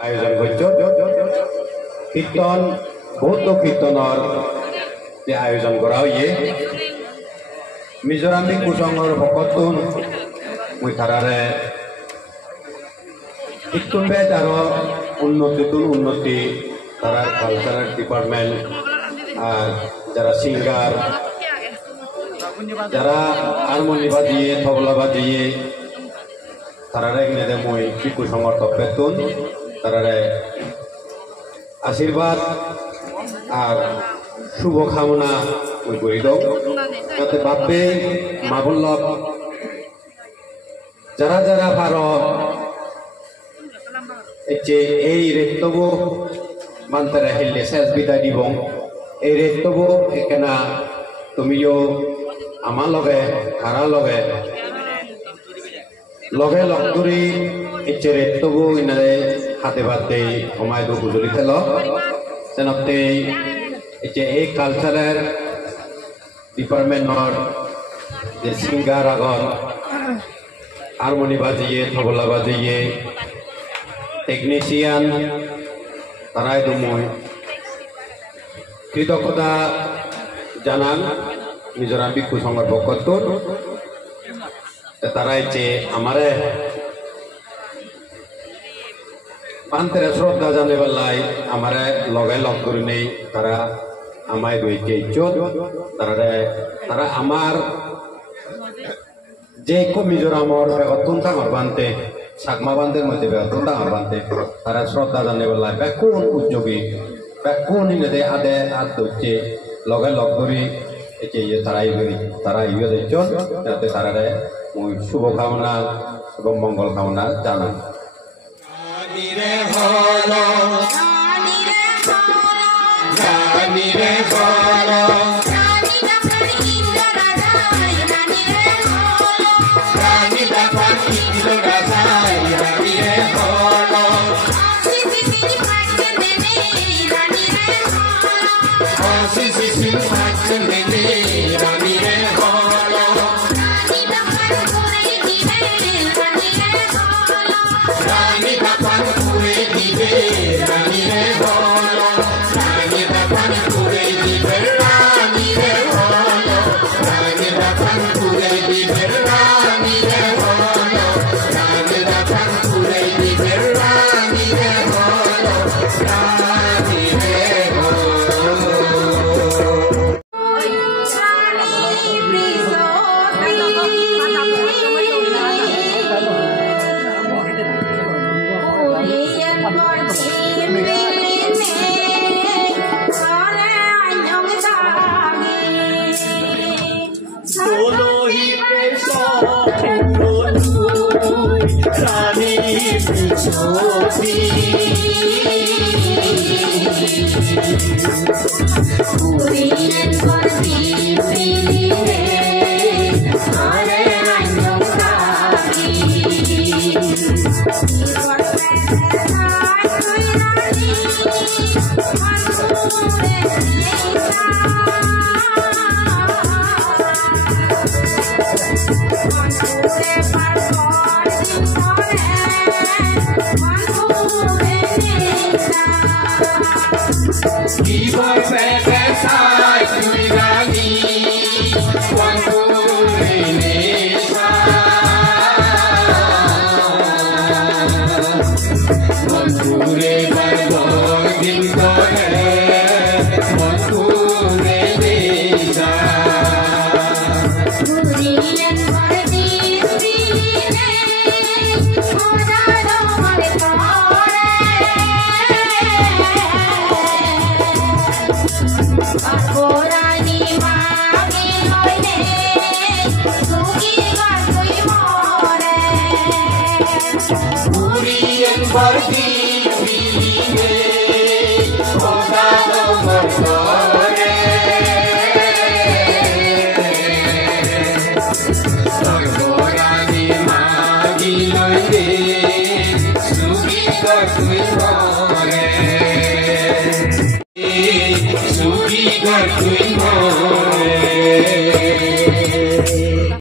আয়োজন করছো কীর্তন বৌদ্ধ কীর্তনের যে আয়োজন করা হয়ে মিজোরাম ভিক্ষু সংঘর পক্ষতুন মুই তারারে কীর্তনবেদ আরো উন্নতি তারার কালচারাল ডিপার্টমেন্ট আর যারা সিঙ্গার যারা হারমোনি বাজিয়ে তবলা বাজিয়ে তারারে এনে মই ভিক্ষু সংঘর তত্ত্বেতুন তারারে আশীর্বাদ আর শুভকামনা ওই করি দাও যাতে বাপে মা বল্লভ যারা যারা পারো এই রেতব মানতারা হেললে শেষ বিদায় দিব এই রেতব এখানে তুমিও আমার লগে হারা লগে লগে লগ ধরি ইচ্ছে রেতব ইনারে হাতে ভাতে সময় তো গুজরি খেল যেনতে এই কালচারের ডিপার্টমেন্টর যে সিঙ্গার আগর হারমোনি বাজিয়ে তবলা বাজিয়ে টেকনিশিয়ান তারাই তো মই কৃতজ্ঞতা জানান মিজোরাম ভিক্ষু সংঘর পক্ষতুন তারাই যে আমারে পান্তের শ্রদ্ধা জানাবার লাই আমারে লগে লগ করে নেই তারা আমায় রয়েছে ইজ্জত তারা আমার যে মিজোরামর বেগতুন ডাঙর বানতে সাকমা বান্ধের মধ্যে বেগতুন ডাঙর বানতে তারা শ্রদ্ধা জানাবার লাই কোন উদ্যোগী কোন ইনে আদে আদ হচ্ছে লগে লগ করি তারা ইয়ে ইজ্জত যাতে তারা শুভকামনা এবং মঙ্গল কামনা জানান Sugi